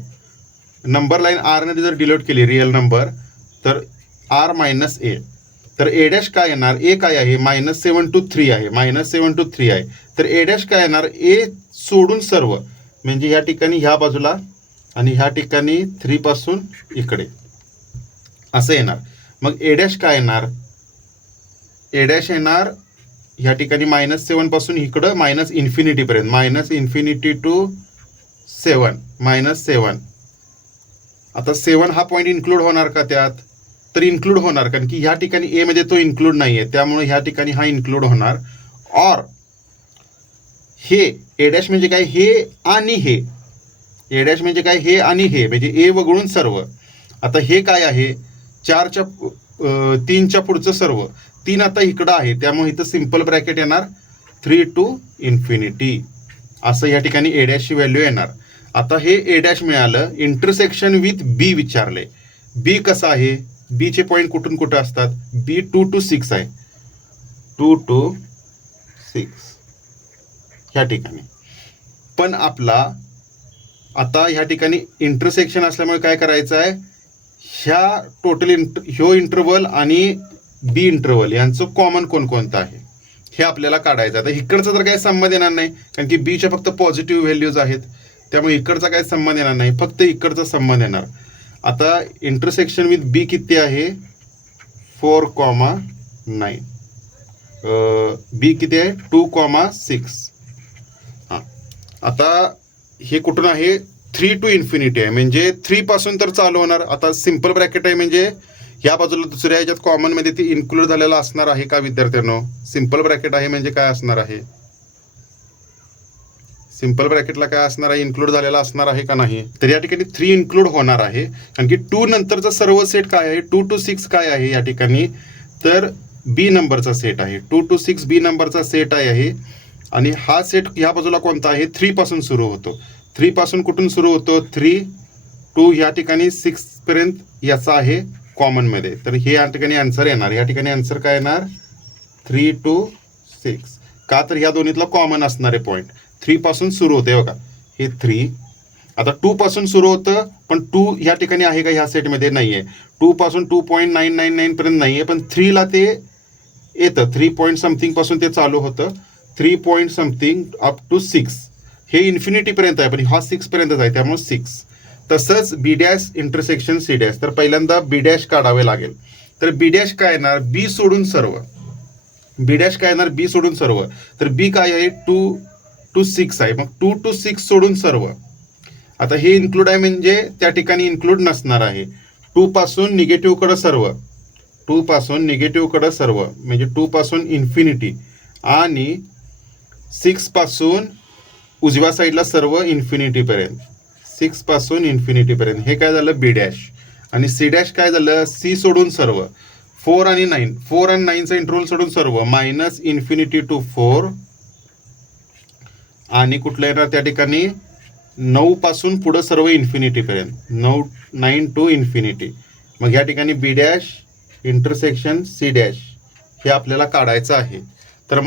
नंबर लाईन आर ने जर डिनोट केली रिअल नंबर तर आर मायनस ए. तर ए डॅश काय येणार, ए काय आहे -7 to 3 आहे, -7 to 3 आहे. तर ए डॅश काय येणार, ए सोडून सर्व, म्हणजे या ठिकाणी ह्या बाजूला आणि ह्या ठिकाणी 3 पासून इकडे असं येणार. मग ए डॅश काय येणार, ए डॅश येणार ह्या ठिकाणी -7 पासून इकडं -∞ पर्यंत, -∞ to 7, -7. आता 7 हा पॉईंट इन्क्लूड होणार का त्यात, तर इन्क्लूड होणार, कारण की ह्या ठिकाणी ए मध्ये तो इन्क्लूड नाहीये, त्यामुळे ह्या ठिकाणी हा इन्क्लूड होणार. और हे ए डॅश म्हणजे काय, हे आणि हे, ए डॅश म्हणजे काय, हे आणि हे, म्हणजे ए वगळून सर्व. आता हे काय आहे, 3च्या पुढचं सर्व, 3 आता इकडं आहे, त्यामुळे इथं सिम्पल ब्रॅकेट येणार 3 to ∞. असं या ठिकाणी ए डॅशची व्हॅल्यू येणार. आता हे ए डॅश मिळालं, इंटरसेक्शन विथ बी विचारले. बी कसं आहे, बी चे पॉईंट कुठून कुठं असतात, बी 2 to 6 आहे, 2 to 6 ह्या ठिकाणी. पण आपला आता ह्या ठिकाणी इंटरसेक्शन असल्यामुळे काय करायचं आहे, ह्या टोटल ह्यो इंटरवल आणि बी इंटरवल यांचं कॉमन कोणतं आहे हे आपल्याला काढायचं. आता इकडचा तर काही संबंध येणार नाही, कारण की बीच्या फक्त पॉझिटिव्ह व्हॅल्यूज आहेत, त्यामुळे इकडचा काही संबंध येणार नाही, फक्त इकडचा संबंध येणार. आता इंटरसेक्शन विथ बी किती आहे, 4,9. बी किती आहे, 2,6. हां, आता हे कुठून आहे, 3 to ∞ आहे, म्हणजे 3 पासून तर चालू होणार. आता सिम्पल ब्रॅकेट आहे, म्हणजे या बाजूला दुसऱ्या ह्याच्यात कॉमन मध्ये ती इन्क्लूड झालेला असणार आहे का विद्यार्थ्यांनो. सिम्पल ब्रॅकेट आहे म्हणजे काय असणार आहे, सिम्पल ब्रॅकेटला काय असणार आहे, इन्क्लूड झालेला असणार आहे का नाही. तर या ठिकाणी 3 इन्क्लूड होणार आहे, कारण की 2 नंतरचा सर्व सेट काय आहे, 2 to 6 काय आहे या ठिकाणी, तर बी नंबरचा सेट आहे, 2 to 6 बी नंबरचा सेट आहे. आणि हा सेट ह्या बाजूला कोणता आहे, 3 पासून सुरू होतो. 3 पासून कुठून सुरू होतो, 3 to या ठिकाणी 6 पर्यंत याचा आहे कॉमन मध्ये. तर हे या ठिकाणी आन्सर येणार, या ठिकाणी आन्सर काय येणार, 3 to 6. का तर ह्या दोन्हीतला कॉमन असणारे पॉईंट 3 पासून सुरू होते बघा, हे 3. आता 2 पासून सुरू होतं, पण 2 ह्या ठिकाणी आहे का ह्या सेटमध्ये नाहीये. 2 पासून 2.999 पर्यंत नाहीये, पण 3 ला ते येतं, 3 पॉईंट समथिंग पासून ते चालू होतं, 3 पॉईंट समथिंग अप टू 6. हे इन्फिनिटी पर्यंत आहे, पण हा 6 पर्यंतच आहे, त्यामुळे 6. तसंच बी डॅश इंटरसेक्शन सी डॅश, तर पहिल्यांदा बी डॅश काढावे लागेल. तर बी डॅश काय येणार, बी सोडून सर्व, बी डॅश काय येणार, बी सोडून सर्व. तर बी काय आहे, 2 to 6 आहे, मग 2 to 6 सोडून सर्व. आता हे इन्क्लूड आहे म्हणजे त्या ठिकाणी इन्क्लूड नसणार आहे. 2 पासून निगेटिव्ह कडे सर्व, 2 पासून निगेटिव्ह कडे सर्व, म्हणजे 2 पासून ∞, आणि 6 पासून उजव्या साईडला सर्व ∞ पर्यंत, 6 पासून ∞ पर्यंत. हे काय झालं, बी डॅश. आणि सी डॅश काय झालं, सी सोडून सर्व, 4 आणि 9, 4 आणि 9चा इंटरव्हल सोडून सर्व, -∞ to 4. आणि कुठलं येणार त्या ठिकाणी, 9 पासून पुढं सर्व ∞ पर्यंत, 9 to ∞. मग या ठिकाणी बी डॅश इंटरसेक्शन सी डॅश हे आपल्याला काढायचं आहे. तर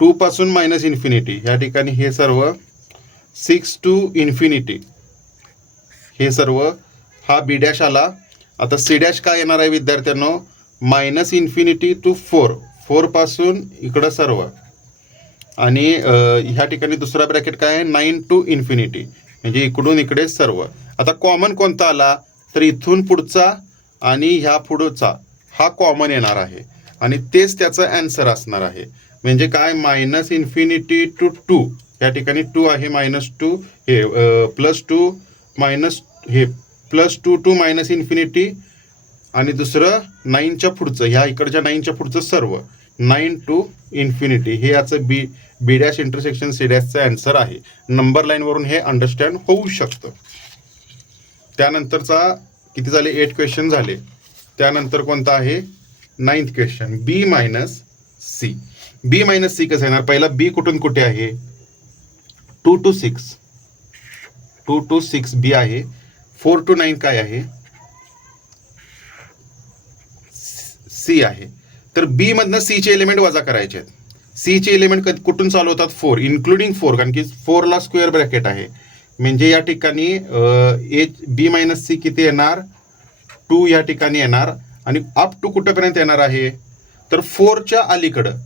2 पासून -∞, या ठिकाणी हे सर्व 6 to ∞, हे सर्व हा बी डॅश आला. आता सी डॅश काय येणार आहे विद्यार्थ्यांनो, -∞ to 4, 4 पासून इकडं सर्व, आणि ह्या ठिकाणी दुसरा ब्रॅकेट काय आहे, 9 to ∞, म्हणजे इकडून इकडे सर्व. आता कॉमन कोणता आला, तर इथून पुढचा आणि ह्या पुढचा हा कॉमन येणार आहे, आणि तेच त्याचं आन्सर असणार आहे. म्हणजे काय, -∞ to 2, या ठिकाणी 2 आहे, -2 हे +2 मायनस हे +2 to -∞, आणि दुसरं 9च्या पुढचं, ह्या इकडच्या 9च्या पुढचं सर्व, 9 to ∞, हे याचं बी डॅश इंटरसेक्शन सी डॅशचं आन्सर आहे. नंबर लाईनवरून हे अंडरस्टँड होऊ शकतं. त्यानंतरचा किती झाले, 8 क्वेश्चन झाले. त्यानंतर कोणता आहे, 9th क्वेश्चन, बी मायनस सी. बी मायनस सी कसं येणार, पहिला बी कुठून कुठे आहे, 2 to 6, 2 to 6 बी आहे. 4 to 9 काय आहे, सी आहे. तर बी मधनं सी चे एलिमेंट वजा करायचे आहेत. चे एलिमेंट कुठून चालू होतात? 4 इन्क्लुडिंग 4, कारण की 4ला स्क्वेअर ब्रॅकेट आहे. म्हणजे या ठिकाणी बी मायनस सी किती येणार? 2 या ठिकाणी येणार. आणि अप टू कुठेपर्यंत येणार आहे? तर 4च्या अलीकडं,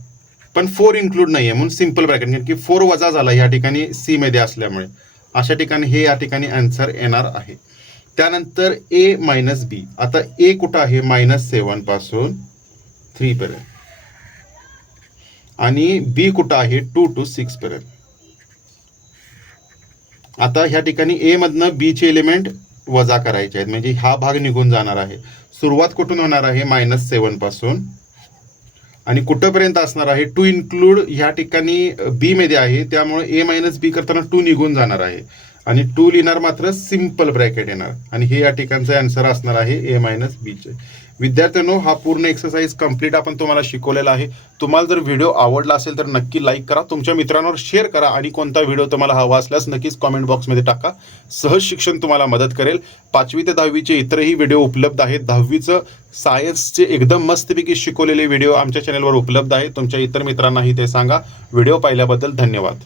पण 4 इन्क्लूड नाही आहे म्हणून सिम्पल ब्रॅकेट, कारण की 4 वजा झाला या ठिकाणी सी मध्ये असल्यामुळे. अशा ठिकाणी हे या ठिकाणी आन्सर येणार आहे. त्यानंतर ए मायनस बी. आता ए कुठं आहे? -7 पासून 3 पर्यंत, आणि बी कुठं आहे? 2 to 6 पर्यंत. आता ह्या ठिकाणी ए मधनं बी चे एलिमेंट वजा करायचे आहेत, म्हणजे हा भाग निघून जाणार आहे. सुरुवात कुठून होणार आहे? -7 पासून, आणि कुठंपर्यंत असणार आहे? 2 इन्क्लूड ह्या ठिकाणी बी मध्ये आहे, त्यामुळे ए मायनस बी करताना 2 निघून जाणार आहे, आणि 2 लिहिणार मात्र सिम्पल ब्रॅकेट येणार, आणि हे या ठिकाणचं आन्सर असणार आहे ए मायनस बीचे. विद्यार्थ्यांनो, हा पूर्ण एक्सरसाइज कंप्लीट आपण तुम्हाला शिकवलेला आहे. तुम्हाला जर व्हिडिओ आवडला असेल तर नक्की लाईक करा, तुमच्या मित्रांवर शेअर करा, आणि कोणता व्हिडिओ तुम्हाला हवा असल्यास नक्कीच कॉमेंट बॉक्समध्ये टाका. सहज शिक्षण तुम्हाला मदत करेल. 5वी ते 10वीचे इतरही व्हिडिओ उपलब्ध आहेत. 10वीचं सायन्सचे एकदम मस्तपैकी शिकवलेले व्हिडिओ आमच्या चॅनलवर उपलब्ध आहेत. तुमच्या इतर मित्रांनाही ते सांगा. व्हिडिओ पाहिल्याबद्दल धन्यवाद.